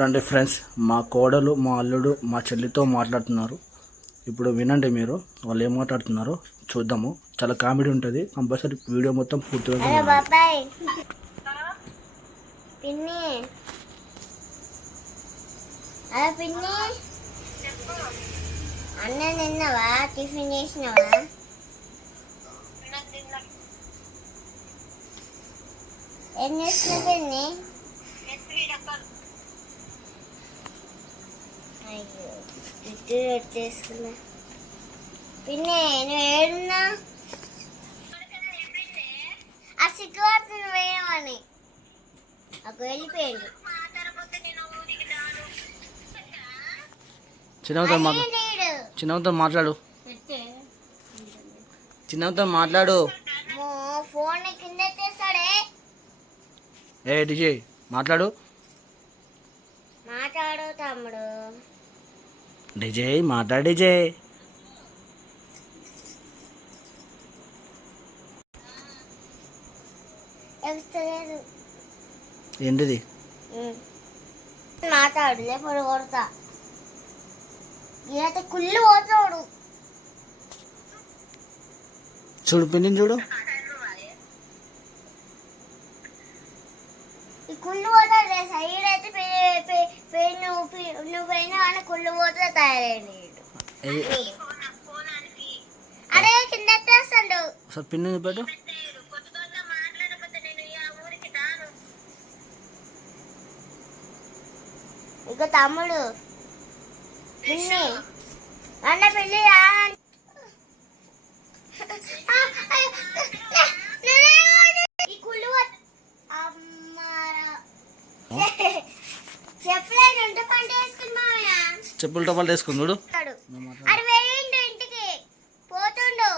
రండి ఫ్రెండ్స్, మా కోడలు మా అల్లుడు మా చెల్లితో మాట్లాడుతున్నారు. ఇప్పుడు వినండి, మీరు వాళ్ళు ఏం మాట్లాడుతున్నారో చూద్దాము. చాలా కామెడీ ఉంటుంది. కంపల్సరీ వీడియో మొత్తం పూర్తిగా బాబాయ్ పిన్ని పిన్ని అన్న తిన్నావా? టిఫిన్ చేసినావా? ఏం చేస్తున్నావు పిన్ని? అయ్యో ఇటు వచ్చేసుకున్నా. పిన్ని నువ్వు ఏడున్నా? ఆ సిగ్గుపడుతుంది వేయమని అక్కడ వెళ్ళిపోయింది. చిన్నతో మాట్లాడు. చిన్నతో మాట్లాడు. ఫోన్ కింద ఎత్తేస్తాడే. ఏ డిజే మాట్లాడు. మాట్లాడు తమ్ముడు. డిజే మాట్లాడు. డిజే ఏంటిది? మాట్లాడు లేకపోతే కొడతా. ఈయనైతే కుళ్ళు పోతాడు. చూడు పిన్ని, చూడు ఈ కుళ్ళు పోతాడు. సైడ్ అయితే నువ్వైనా వాళ్ళ కుళ్ళు పోతా తయారైన. అరే కింద ఎత్తేస్తాడు. సార్ పిన్ని పెట్టు. ఇక తమ్ముడు పిన్ని అన్న పెళ్ళి చెప్పులు టపాలు వేసుకుని చూడు. అది వేయండు ఇంటికి పోతుండు.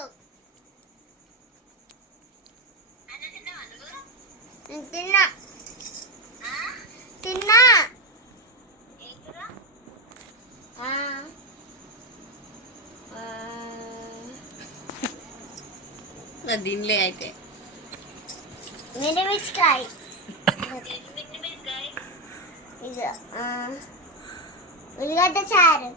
తిన్నా తిన్నా దీనిలే అయితే మిరమిచ్చాయి. ఉల్లిగడ్డ చారు.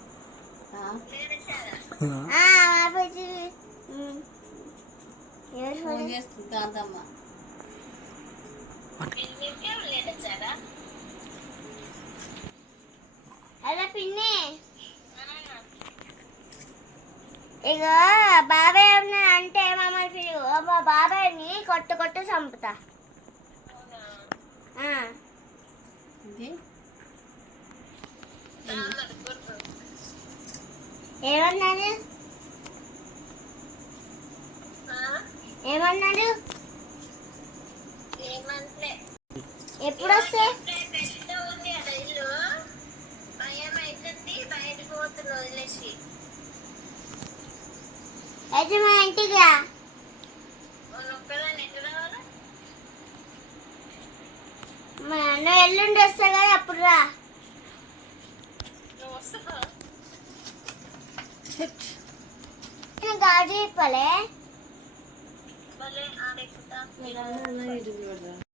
అలా పిన్ని ఇక బాబాయ్ అంటే మమ్మల్ని మా బాబాయ్ని కొట్టు చంపుతా. ఏమన్నాడు? ఏమన్నాడు? ఎప్పుడు వస్తే అయితే మా ఇంటికి రా. మా అన్న ఎల్లుండి వస్తా కదా, అప్పుడు రా. గాజు ఇప్పలే.